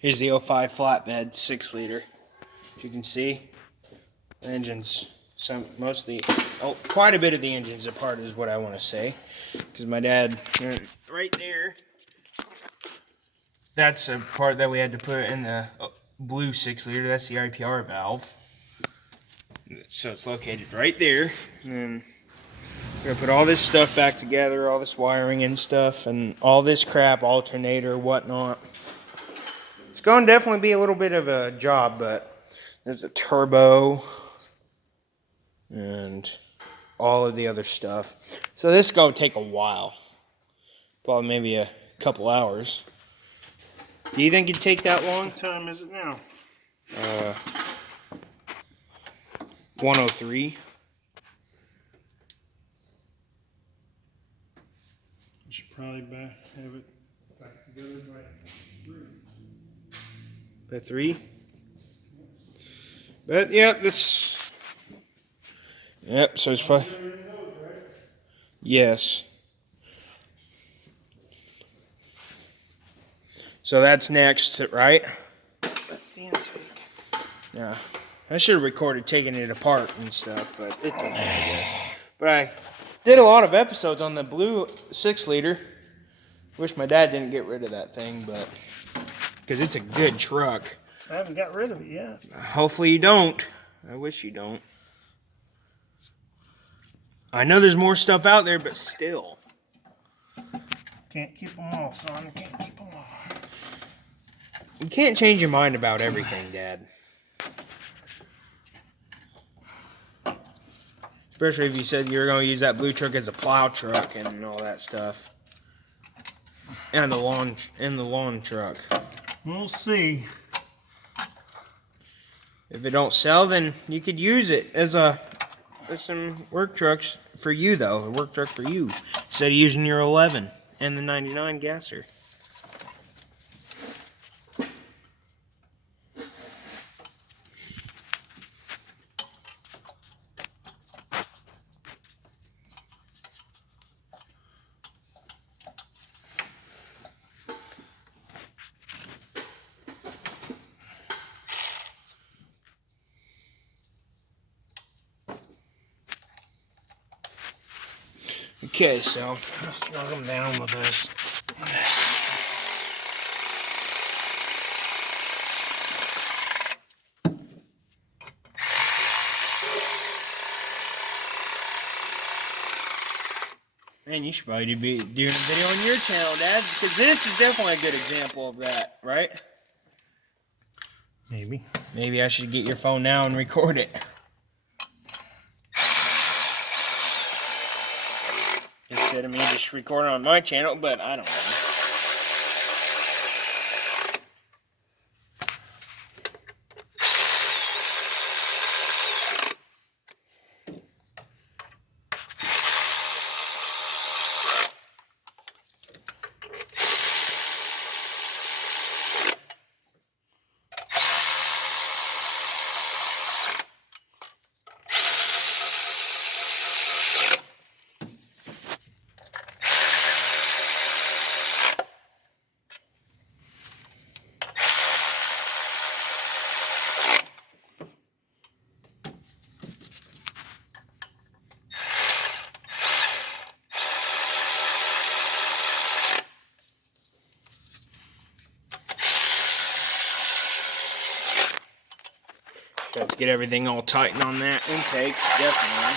Here's the 05 flatbed 6-liter. As you can see, the engine's quite a bit of the engine's apart is what I want to say. Because my dad, right there, that's a part that we had to put in the blue 6-liter. That's the IPR valve. So it's located right there. And then we're going to put all this stuff back together, all this wiring and stuff, and all this crap, alternator, whatnot. It's going to definitely be a little bit of a job, but there's a turbo and all of the other stuff. So this is going to take a while. Probably maybe a couple hours. Do you think it'd take that long? What time is it now? 103. I should probably have it back together by 3. By 3? But, yep, this... Yep, so it's probably... Yes. So that's next, right? That's the intake. Yeah. I should have recorded taking it apart and stuff, but it doesn't matter. But I did a lot of episodes on the blue 6-liter. Wish my dad didn't get rid of that thing, but... Because it's a good truck. I haven't got rid of it yet. Hopefully you don't. I wish you don't. I know there's more stuff out there, but still. Can't keep them all, son. I can't keep them all. You can't change your mind about everything, Dad. Especially if you said you were going to use that blue truck as a plow truck and all that stuff. And the lawn truck. We'll see. If it don't sell, then you could use it as some work trucks for you, though. A work truck for you. Instead of using your 11 and the 99 gasser. Okay, so let's knock them down with this. Man, you should probably be doing a video on your channel, Dad, because this is definitely a good example of that, right? Maybe. Maybe I should get your phone now and record it. Instead of me just recording on my channel, but I don't know. Got to get everything all tightened on that intake, definitely.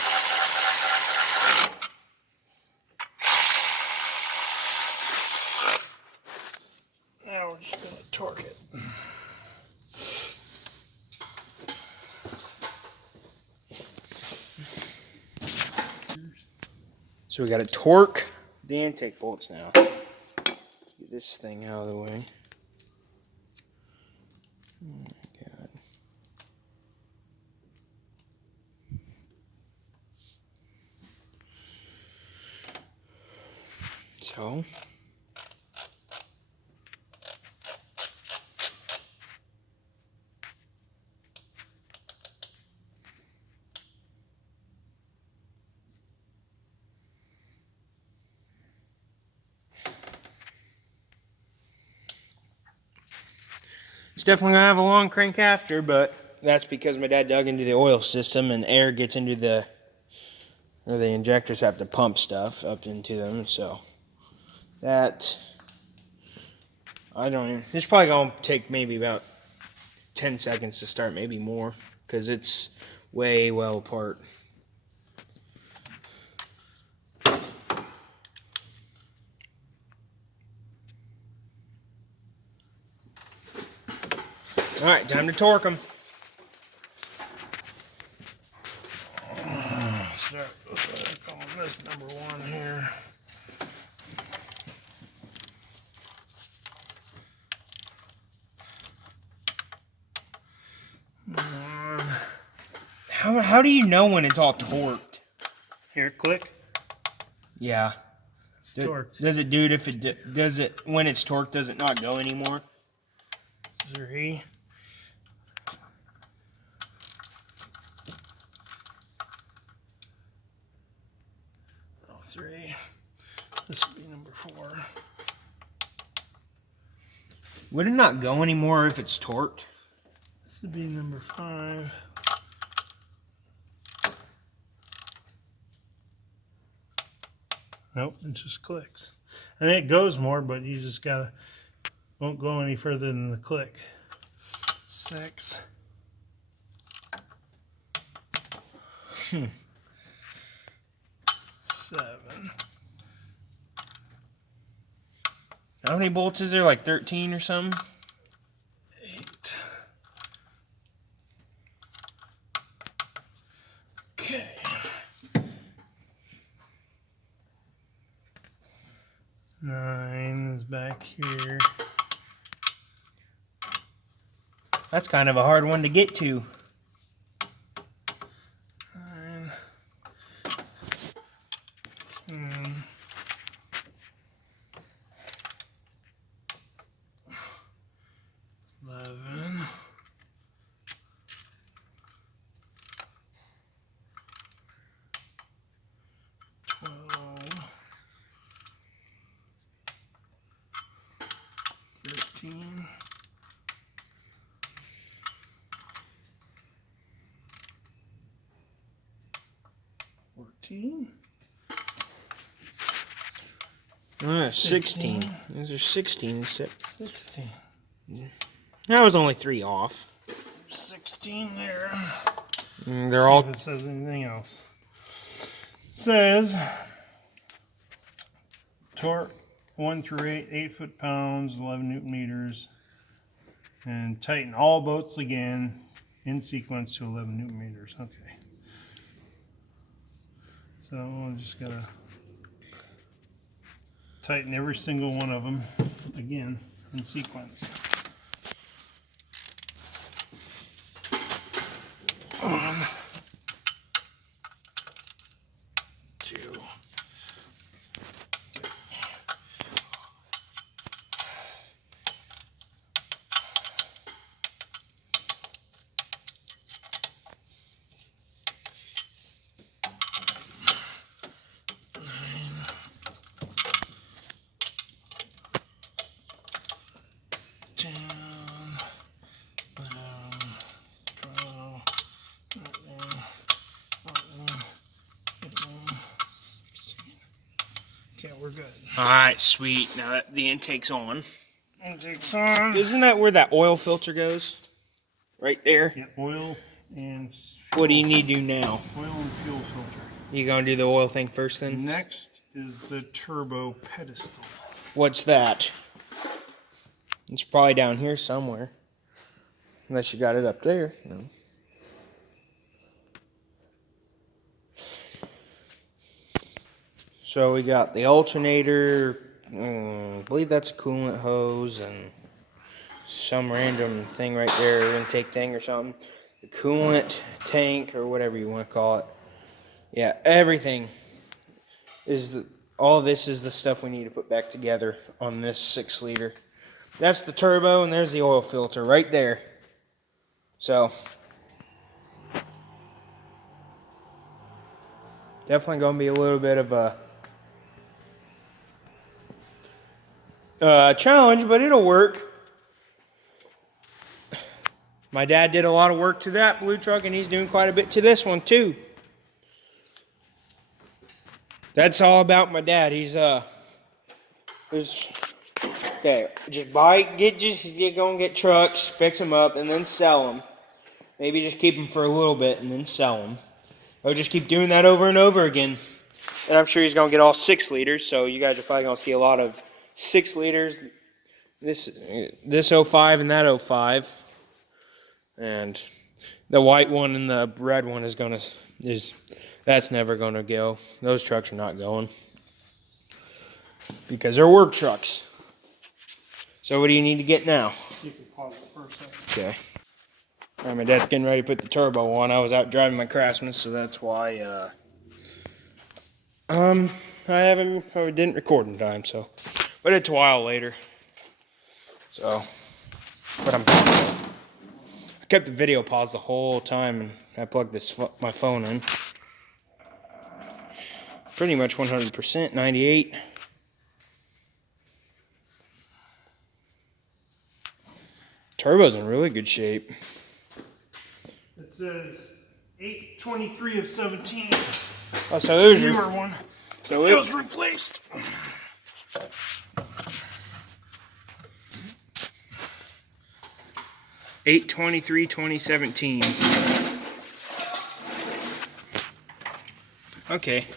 Now we're just going to torque it. So we got to torque the intake bolts now. Get this thing out of the way. Oh my God. So. It's definitely gonna have a long crank after, but that's because my dad dug into the oil system and air gets into the, or the injectors have to pump stuff up into them, so that, I don't even, it's probably gonna take maybe about 10 seconds to start, maybe more, because it's way well apart. Alright, time to torque them. Start with calling this number 1 here. How do you know when it's all torqued? Here, click. Yeah. It's torqued. Does it do it if it does it when it's torqued? Does it not go anymore? 3. Oh, 3. This would be number 4. Would it not go anymore if it's torqued? This would be number 5. Nope, it just clicks. I mean, it goes more, but you just gotta, won't go any further than the click. 6. Hmm. 7. How many bolts is there? Like 13 or something? 8. Okay. 9 is back here. That's kind of a hard one to get to. 9. 10. 11. 12. 13. 14. 16. Those are 16. 16. That was only 3 off. 16 there. They're all. See if it says anything else. It says torque 1 through 8, 8 foot-pounds, 11 Newton meters, and tighten all bolts again in sequence to 11 Newton meters. Okay. So I'm just gonna tighten every single one of them again in sequence. 1, 2, 10, 11, 12, 13, 14, 15, 16. Okay, we're good. Alright, sweet. Now that the intake's on. Intake's on. Isn't that where that oil filter goes? Right there? Yeah, oil and What do you need to do now? oil and fuel filter. You gonna do the oil thing first then? Next is the turbo pedestal. What's that? It's probably down here somewhere. Unless you got it up there. No. So we got the alternator, I believe that's a coolant hose, and some random thing right there, intake thing or something. The coolant tank or whatever you want to call it. Yeah, everything is all this is the stuff we need to put back together on this 6-liter. That's the turbo, and there's the oil filter right there. So definitely going to be a little bit of a challenge, but it'll work. My dad did a lot of work to that blue truck, and he's doing quite a bit to this one too. That's all about my dad. He's okay. Just go and get trucks, fix them up, and then sell them. Maybe just keep them for a little bit and then sell them. Or just keep doing that over and over again. And I'm sure he's gonna get all 6 liters. So you guys are probably gonna see a lot of 6 liters. This 05 and that 05. And the white one and the red one that's never gonna go. Those trucks are not going because they're work trucks. So what do you need to get now? You can pause it for a second. Okay. All right, my dad's getting ready to put the turbo on. I was out driving my Craftsman, so that's why I didn't record in time. So, but it's a while later. So, but I kept the video paused the whole time, and I plugged my phone in. Pretty much 100%, 98. Turbo's in really good shape. It says 823 of 17. Oh, so it was newer one. So it was replaced. (8/23/2017). Okay.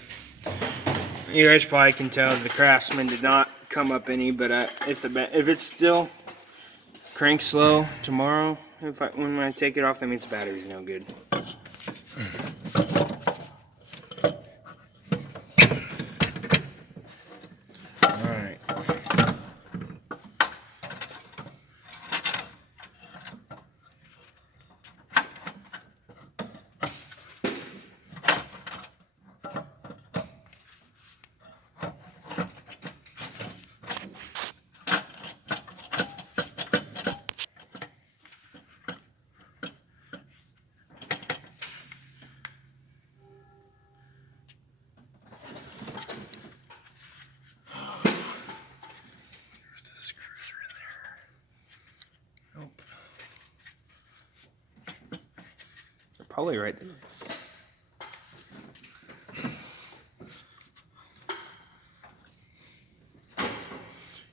You guys probably can tell the Craftsman did not come up any, but if it's still crank slow tomorrow, when I take it off, that means the battery's no good. Alright. Probably right there.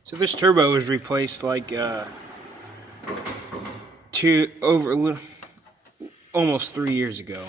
So this turbo was replaced like almost 3 years ago.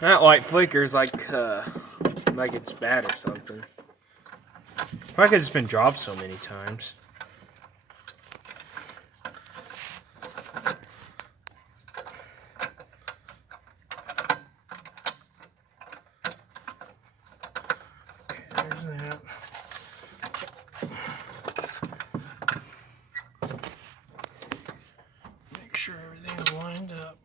That light flickers like it's bad or something. Probably because it's been dropped so many times. Okay, there's that. Make sure everything's lined up.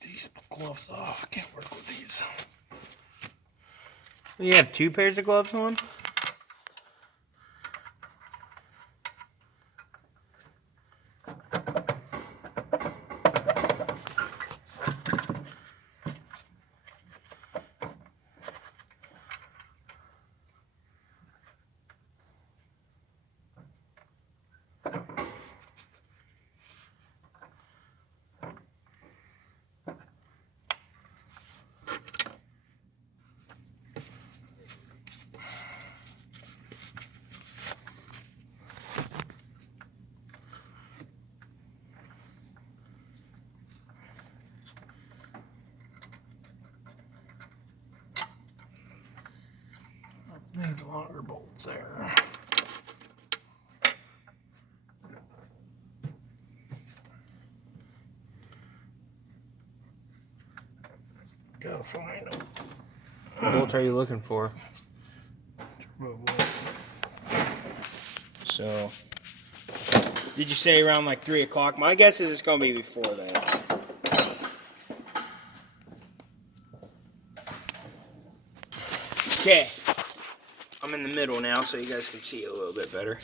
These gloves off. I can't work with these. You have 2 pairs of gloves on? The longer bolts there. Gotta find them. What bolt are you looking for? Turbo bolts. So, did you say around like 3 o'clock? My guess is it's going to be before that. Okay. I'm in the middle now so you guys can see it a little bit better.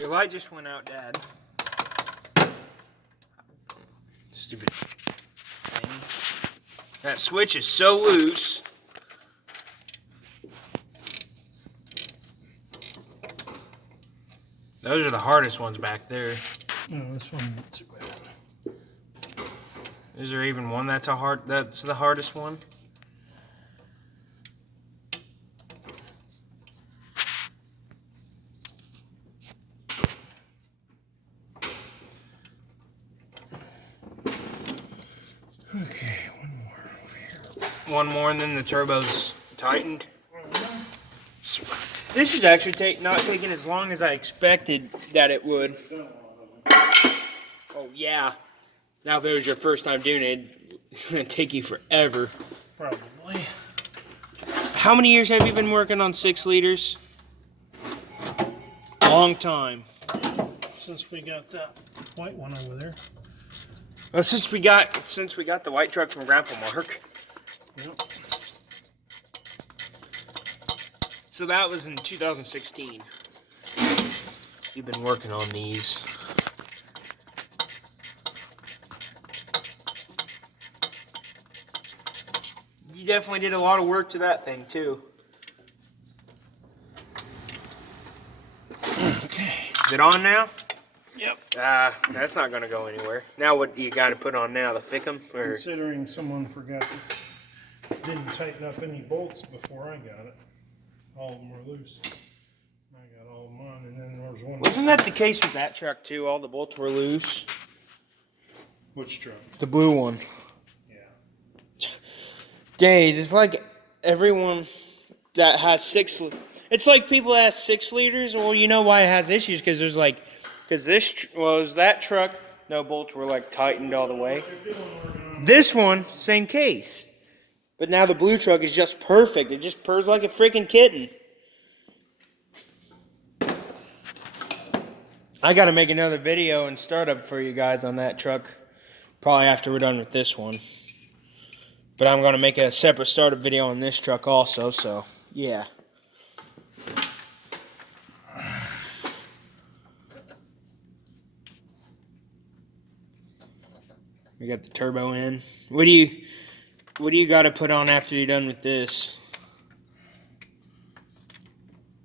Your light just went out, Dad. Stupid thing. That switch is so loose. Those are the hardest ones back there. No, this one isn't too bad. Is there even one that's the hardest one? Okay, one more over here. One more and then the turbo's tightened. This is actually not taking as long as I expected that it would. Oh yeah. Now if it was your first time doing it, it's going to take you forever. Probably. How many years have you been working on 6 liters? Long time. Since we got that white one over there. Well, since we got the white truck from Grandpa Mark. Yep. So that was in 2016. You've been working on these. You definitely did a lot of work to that thing too. Okay. Is it on now? Yep. That's not going to go anywhere. Now what do you got to put on now? The Fickum? Or? Considering someone forgot to didn't tighten up any bolts before I got it. All of them were loose. I got all of them on, and then there was one. Wasn't that the case with that truck too? All the bolts were loose. Which truck? The blue one. Yeah. Days, it's like everyone that has 6. It's like people that have 6 liters. Well, you know why it has issues? Because that truck, no bolts were like tightened all the way. This one, same case. But now the blue truck is just perfect. It just purrs like a freaking kitten. I got to make another video and startup for you guys on that truck. Probably after we're done with this one. But I'm going to make a separate startup video on this truck also. So, yeah. We got the turbo in. What do you got to put on after you're done with this?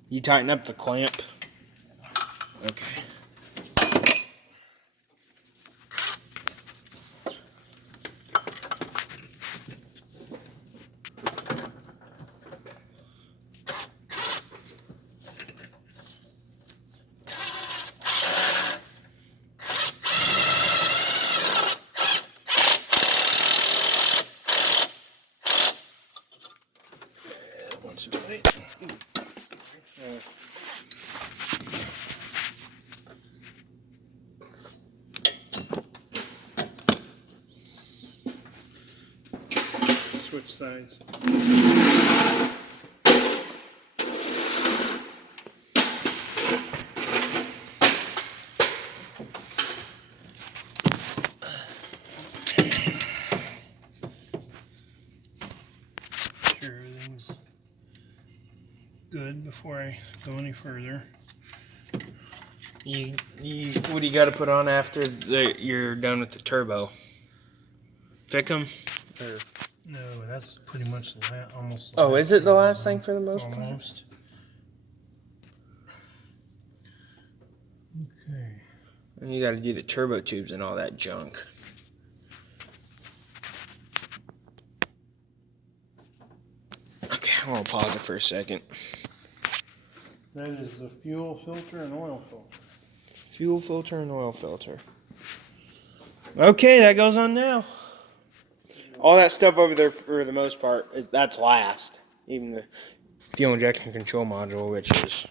You tighten up the clamp. Okay. sides. Sure everything's good before I go any further. What do you got to put on after you're done with the turbo? Pick them? Or... No, that's pretty much almost. Oh, is it the last thing for the most part? Almost. Okay. And you got to do the turbo tubes and all that junk. Okay, I'm gonna pause it for a second. That is the fuel filter and oil filter. Fuel filter and oil filter. Okay, that goes on now. All that stuff over there, for the most part, that's last. Even the fuel injection control module, which is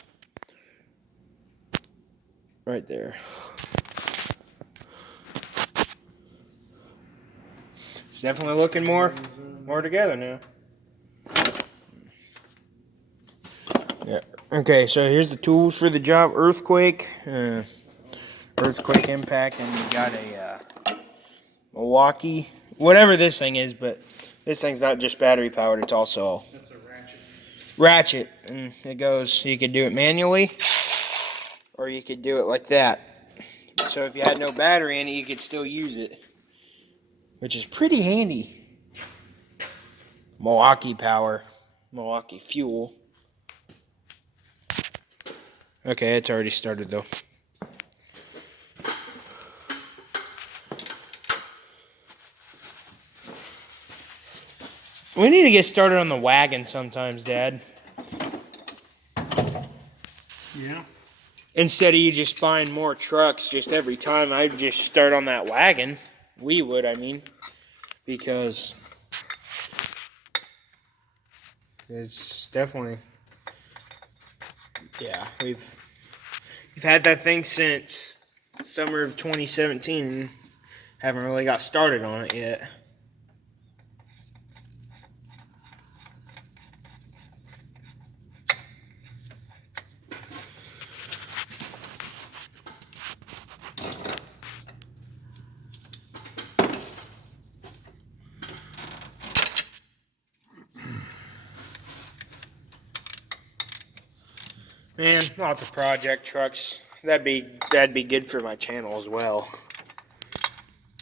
right there. It's definitely looking more together now. Yeah. Okay, so here's the tools for the job: earthquake, earthquake impact, and you got a Milwaukee, whatever this thing is, but this thing's not just battery powered; it's also That's a ratchet. Ratchet, and it goes. You could do it manually, or you could do it like that. So if you had no battery in it, you could still use it, which is pretty handy. Milwaukee power, Milwaukee fuel. Okay, it's already started though. We need to get started on the wagon sometimes, Dad. Yeah. Instead of you just buying more trucks just every time, I'd just start on that wagon. We would, I mean. Because it's definitely, yeah, we've had that thing since summer of 2017. Haven't really got started on it yet. Man, lots of project trucks. That'd be good for my channel as well.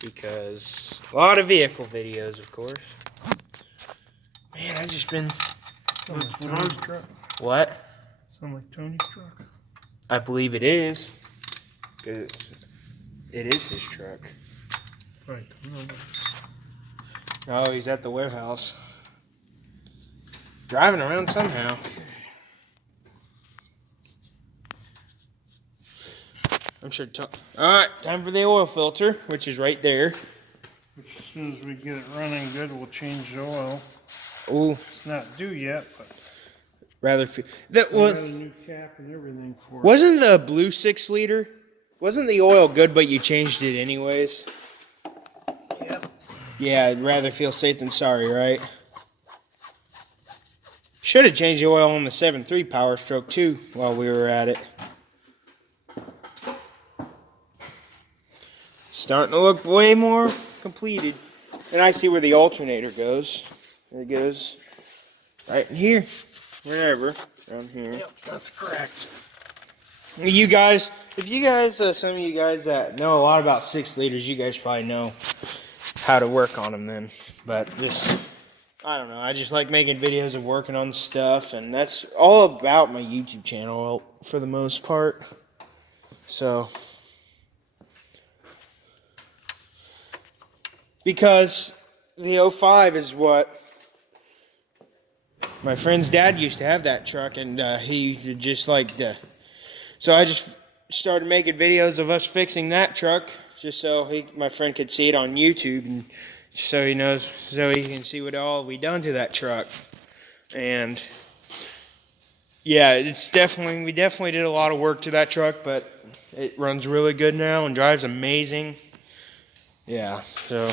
Because a lot of vehicle videos, of course. Man, I've just been. Sound like Tony's truck. What? Sound like Tony's truck. I believe it is. Because it is his truck. Right. Oh, he's at the warehouse. Driving around somehow. I'm sure. Alright, time for the oil filter, which is right there. Which, as soon as we get it running good, we'll change the oil. Ooh. It's not due yet, but that was a new cap and everything for it. Wasn't the blue 6 liter? Wasn't the oil good, but you changed it anyways? Yep. Yeah, I'd rather feel safe than sorry, right? Should have changed the oil on the 7.3 Power Stroke too while we were at it. Starting to look way more completed. And I see where the alternator goes. It goes right in here. Wherever. Around here. Yep, that's correct. You guys, if you guys, some of you guys that know a lot about 6 liters, you guys probably know how to work on them then. But just, I don't know. I just like making videos of working on stuff. And that's all about my YouTube channel for the most part. So. Because the 05 is what my friend's dad used to have, that truck, and he just liked to. So I just started making videos of us fixing that truck, just so my friend could see it on YouTube, and so he knows, so he can see what all we done to that truck. And yeah, we definitely did a lot of work to that truck, but it runs really good now and drives amazing. Yeah, so.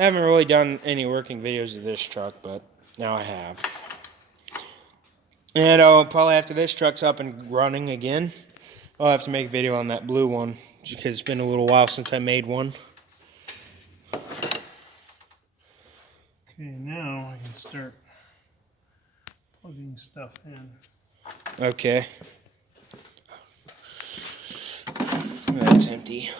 Haven't really done any working videos of this truck, but now I have. And probably after this truck's up and running again, I'll have to make a video on that blue one, because it's been a little while since I made one. Okay, now I can start plugging stuff in. Okay. That's empty.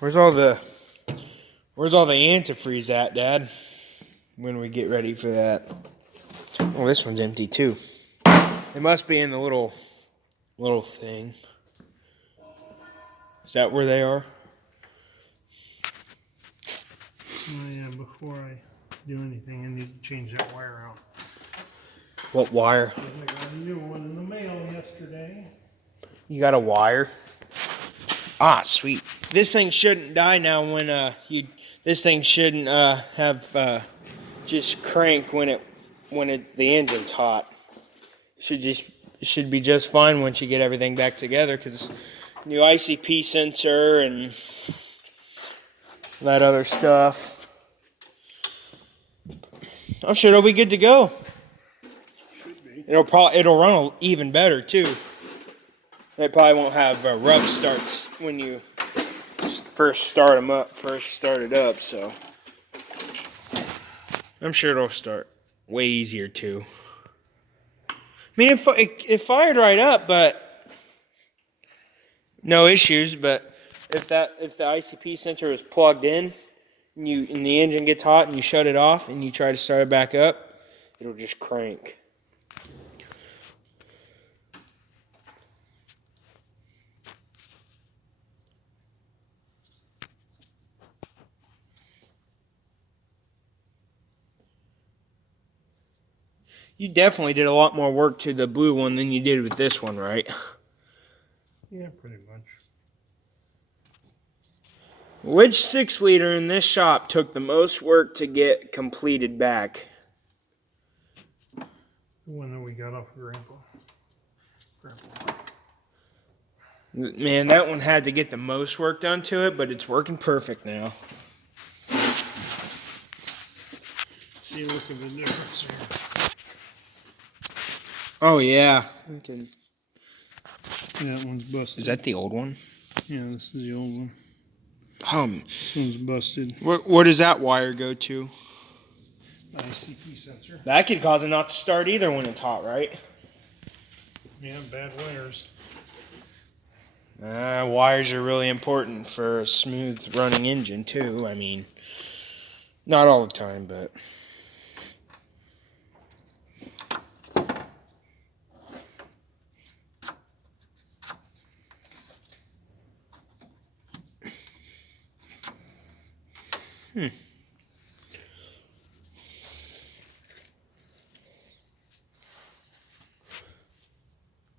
Where's all the antifreeze at, Dad? When we get ready for that. Oh, this one's empty too. It must be in the little thing. Is that where they are? Oh yeah, before I do anything, I need to change that wire out. What wire? I got a new one in the mail yesterday. You got a wire? Ah, sweet. This thing shouldn't die now when this thing shouldn't have just crank when the engine's hot. It should be just fine once you get everything back together, because new ICP sensor and that other stuff. I'm sure it'll be good to go. Should be. It'll run even better too. They probably won't have rough starts when you first start it up, so I'm sure it'll start way easier too. I mean, it fired right up, but no issues. But if the ICP sensor was plugged in, and the engine gets hot and you shut it off and you try to start it back up, it'll just crank. You definitely did a lot more work to the blue one than you did with this one, right? Yeah, pretty much. Which 6-liter in this shop took the most work to get completed back? The one that we got off of Grandpa. Man, that one had to get the most work done to it, but it's working perfect now. See, look at the difference here. Oh, yeah. That one's busted. Is that the old one? Yeah, this is the old one. This one's busted. Where does that wire go to? ICP sensor. That could cause it not to start either when it's hot, right? Yeah, bad wires. Wires are really important for a smooth running engine too. I mean, not all the time, but...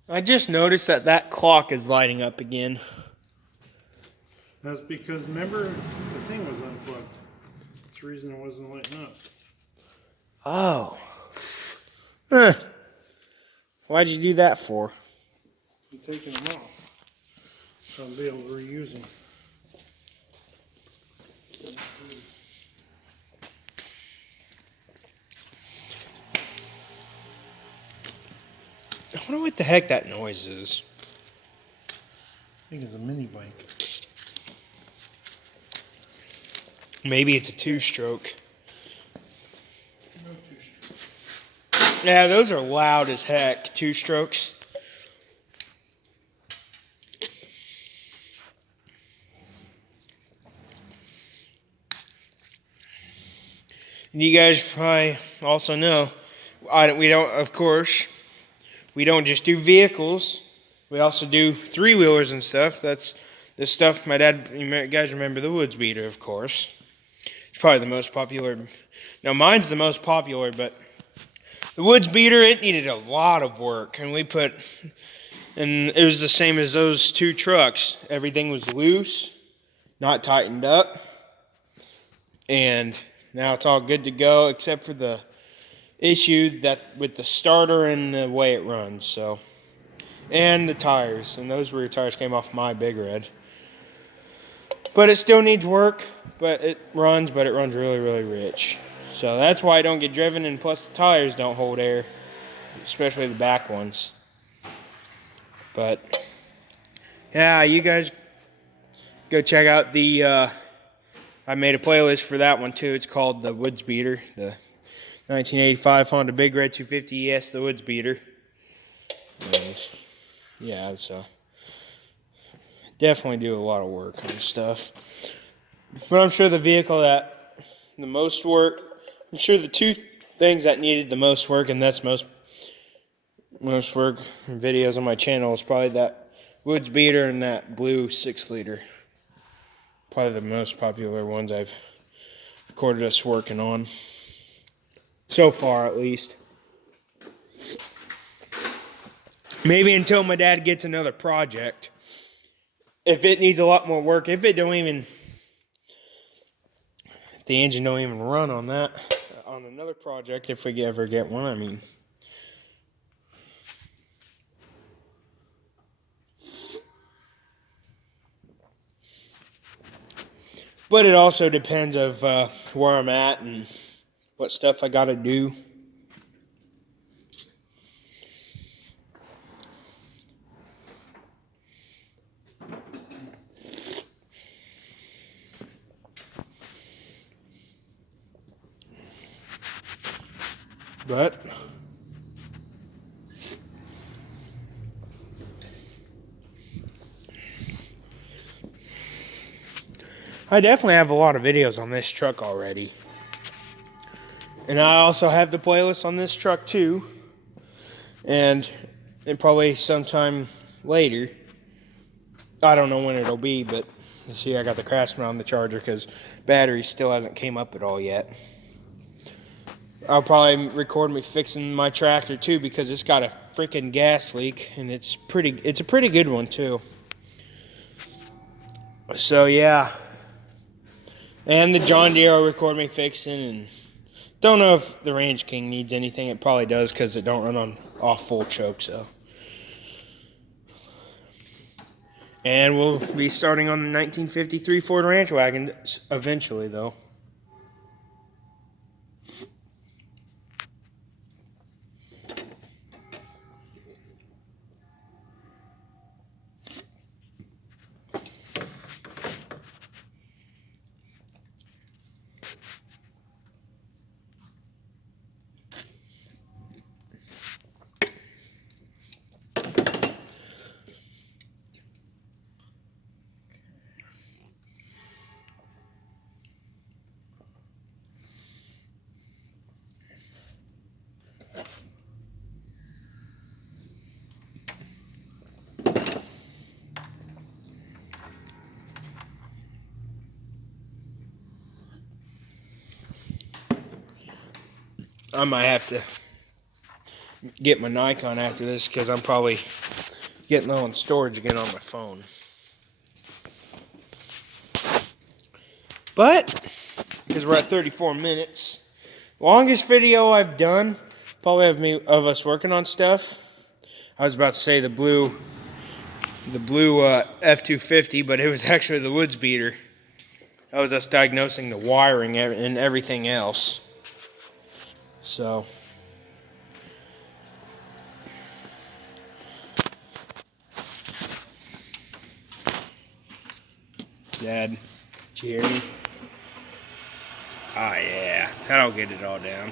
I just noticed that clock is lighting up again. That's because, remember, the thing was unplugged. That's the reason it wasn't lighting up. Oh. Huh. Why'd you do that for? I'm taking them off, so I'll be able to reuse them. I wonder what the heck that noise is. I think it's a mini bike. Maybe it's a two-stroke. No two-stroke. Yeah, those are loud as heck, two-strokes. And you guys probably also know, we don't just do vehicles. We also do three-wheelers and stuff. That's the stuff my dad, you guys remember the Woods Beater, of course. It's probably the most popular. Now, mine's the most popular, but The woods beater, it needed a lot of work, and it was the same as those two trucks. Everything was loose, not tightened up, and now it's all good to go, except for the issue that with the starter and the way it runs. So, and the tires, and those rear tires came off my big red. But it still needs work, but it runs really, really rich. So that's why I don't get driven, and plus the tires don't hold air, especially the back ones. But yeah, you guys go check out the I made a playlist for that one too. It's called the Woods Beater, the 1985 Honda Big Red 250 ES, the Woods Beater. And yeah, so definitely do a lot of work on stuff. But I'm sure the vehicle that the most work, I'm sure the two things that needed the most work, and that's most work in videos on my channel, is probably that Woods Beater and that blue 6-liter. Probably the most popular ones I've recorded us working on. So far, at least. Maybe until my dad gets another project. If it needs a lot more work, if the engine don't even run on that, on another project, if we ever get one, I mean. But it also depends of where I'm at and what stuff I gotta do. But I definitely have a lot of videos on this truck already. And I also have the playlist on this truck too. And probably sometime later, I don't know when it'll be, but you see I got the Craftsman on the charger because battery still hasn't came up at all yet. I'll probably record me fixing my tractor too because it's got a freaking gas leak, and it's a pretty good one too. So yeah. And the John Deere I'll record me fixing, and don't know if the Range King needs anything. It probably does because it don't run off full choke, so. And we'll be starting on the 1953 Ford Ranch wagon eventually, though. I might have to get my Nikon after this because I'm probably getting low on storage again on my phone. But, because we're at 34 minutes, longest video I've done, probably of us working on stuff. I was about to say the blue F350, but it was actually the Woods Beater. That was us diagnosing the wiring and everything else. So, Dad, did you hear me? Ah, yeah, that'll get it all down.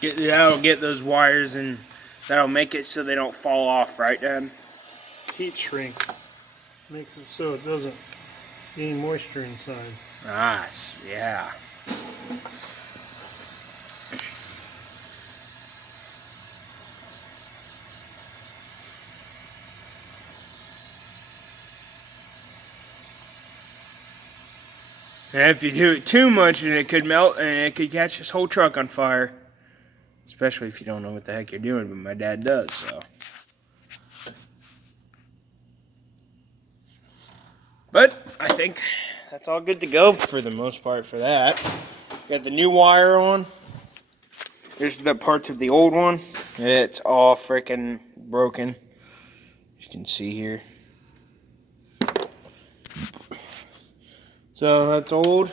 That'll get those wires, and that'll make it so they don't fall off, right, Dad? heat shrink. Makes it so it doesn't gain moisture inside. Nice, yeah. And if you do it too much, then it could melt and it could catch this whole truck on fire. Especially if you don't know what the heck you're doing, but my dad does, so. But I think that's all good to go for the most part for that. Got the new wire on. Here's the parts of the old one. It's all freaking broken. As you can see here. So that's old.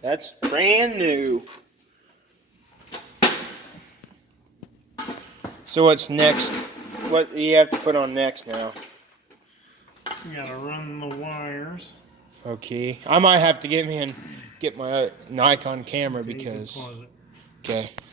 That's brand new. So what's next? What do you have to put on next now? You gotta run the wires. Okay. I might have to get my Nikon camera because. Pause it. Okay.